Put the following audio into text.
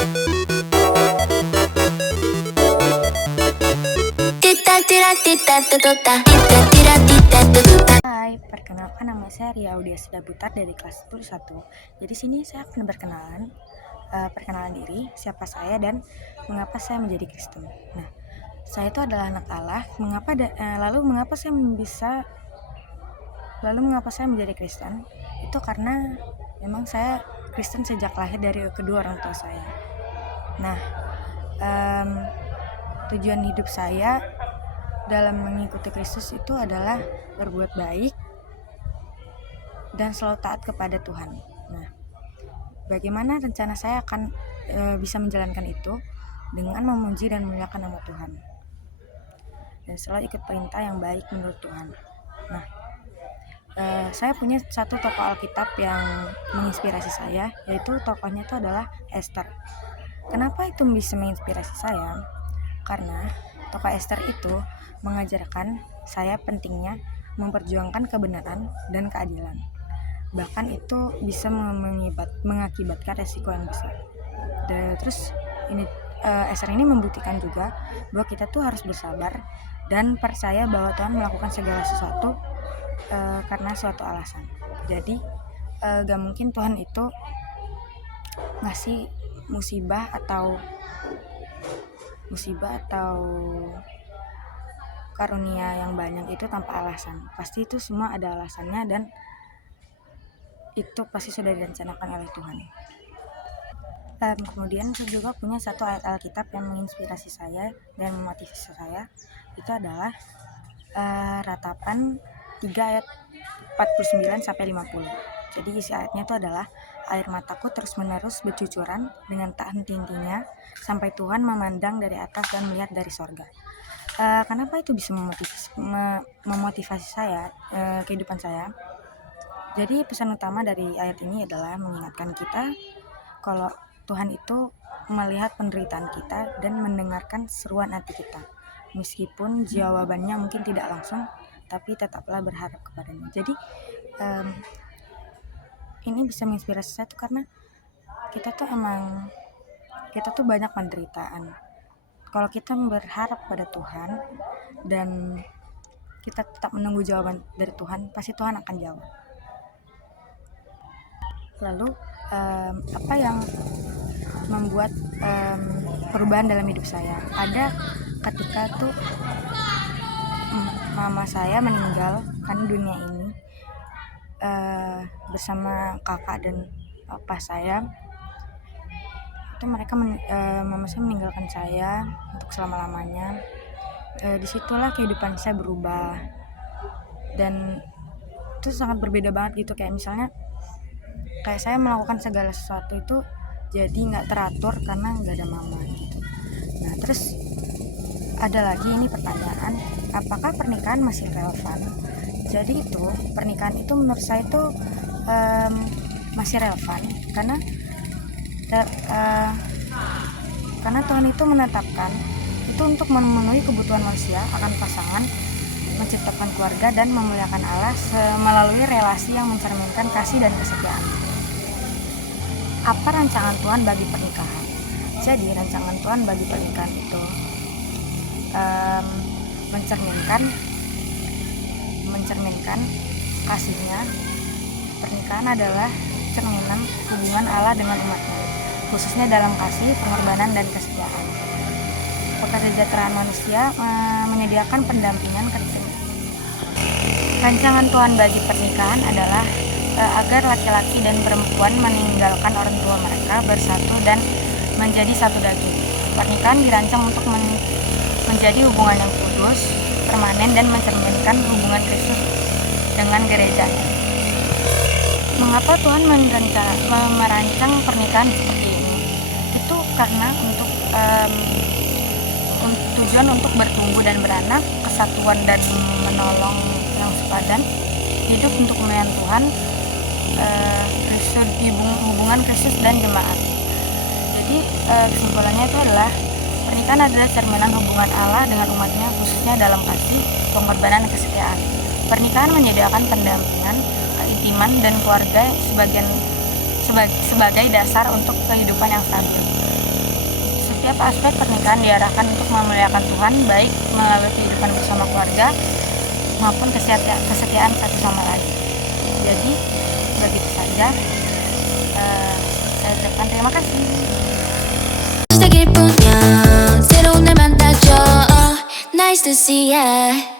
Hai, perkenalkan nama saya Ria Audia Sedabutar dari kelas 11. Jadi sini saya akan perkenalan diri, siapa saya dan mengapa saya menjadi Kristen. Nah, saya itu adalah anak Allah. Lalu mengapa saya menjadi Kristen? Itu karena memang saya Kristen sejak lahir dari kedua orang tua saya. Nah, tujuan hidup saya dalam mengikuti Kristus itu adalah berbuat baik dan selalu taat kepada Tuhan. Nah, bagaimana rencana saya akan bisa menjalankan itu dengan memuji dan memuliakan nama Tuhan dan selalu ikut perintah yang baik menurut Tuhan. Nah, saya punya satu tokoh Alkitab yang menginspirasi saya, yaitu tokohnya itu adalah Esther. Kenapa itu bisa menginspirasi saya? Karena tokoh Esther itu mengajarkan saya pentingnya memperjuangkan kebenaran dan keadilan. Bahkan itu bisa mengakibatkan resiko yang besar. Terus Esther ini membuktikan juga bahwa kita tuh harus bersabar dan percaya bahwa Tuhan melakukan segala sesuatu karena suatu alasan. Jadi gak mungkin Tuhan itu ngasih musibah atau karunia yang banyak itu tanpa alasan. Pasti itu semua ada alasannya dan itu pasti sudah direncanakan oleh Tuhan. Kemudian saya juga punya satu ayat Alkitab yang menginspirasi saya dan memotivasi saya. Itu adalah Ratapan 3 ayat 49-50. Jadi isi ayatnya itu adalah, air mataku terus menerus bercucuran dengan tak henti-hentinya sampai Tuhan memandang dari atas dan melihat dari sorga. Kenapa itu bisa memotivasi saya, kehidupan saya? Jadi pesan utama dari ayat ini adalah mengingatkan kita kalau Tuhan itu melihat penderitaan kita dan mendengarkan seruan hati kita. Meskipun jawabannya mungkin tidak langsung, tapi tetaplah berharap kepadanya. Jadi ini bisa menginspirasi saya tuh karena kita tuh banyak penderitaan. Kalau kita berharap pada Tuhan dan kita tetap menunggu jawaban dari Tuhan, pasti Tuhan akan jawab. Lalu apa yang membuat perubahan dalam hidup saya? Ada ketika tuh mama saya meninggal karena dunia ini bersama kakak dan papa saya. Itu mama saya meninggalkan saya untuk selama-lamanya. Disitulah kehidupan saya berubah dan itu sangat berbeda banget gitu. Kayak misalnya saya melakukan segala sesuatu itu jadi nggak teratur karena nggak ada mama gitu. Nah, terus ada lagi ini pertanyaan, apakah pernikahan masih relevan? Jadi itu pernikahan itu menurut saya itu masih relevan karena Tuhan itu menetapkan itu untuk memenuhi kebutuhan manusia akan pasangan, menciptakan keluarga dan memuliakan Allah melalui relasi yang mencerminkan kasih dan kesetiaan. Apa rancangan Tuhan bagi pernikahan? Jadi rancangan Tuhan bagi pernikahan itu mencerminkan kasihnya. Pernikahan adalah cerminan hubungan Allah dengan umatnya, khususnya dalam kasih, pengorbanan, dan kesetiaan. Kesejahteraan manusia menyediakan pendampingan ketika rancangan Tuhan bagi pernikahan adalah agar laki-laki dan perempuan meninggalkan orang tua mereka, bersatu dan menjadi satu daging. Pernikahan dirancang untuk menjadi hubungan yang kudus, permanen, dan mencerminkan hubungan Kristus dengan gerejanya. Mengapa Tuhan merancang pernikahan seperti ini? Itu karena tujuan untuk bertumbuh dan beranak, kesatuan dan menolong yang sepadan, hidup untuk kemuliaan Tuhan, hubungan Kristus dan jemaat. Jadi kesimpulannya itu adalah pernikahan adalah cerminan hubungan Allah dengan umatnya, khususnya dalam kasih, pengorbanan, dan kesetiaan. Pernikahan menyediakan pendampingan, keintiman, dan keluarga sebagai dasar untuk kehidupan yang stabil. setiap aspek pernikahan diarahkan untuk memuliakan Tuhan, baik melalui kehidupan bersama keluarga maupun kesetiaan satu sama lain. Jadi begitu saja. Saya ucapkan terima kasih. Nice to see ya.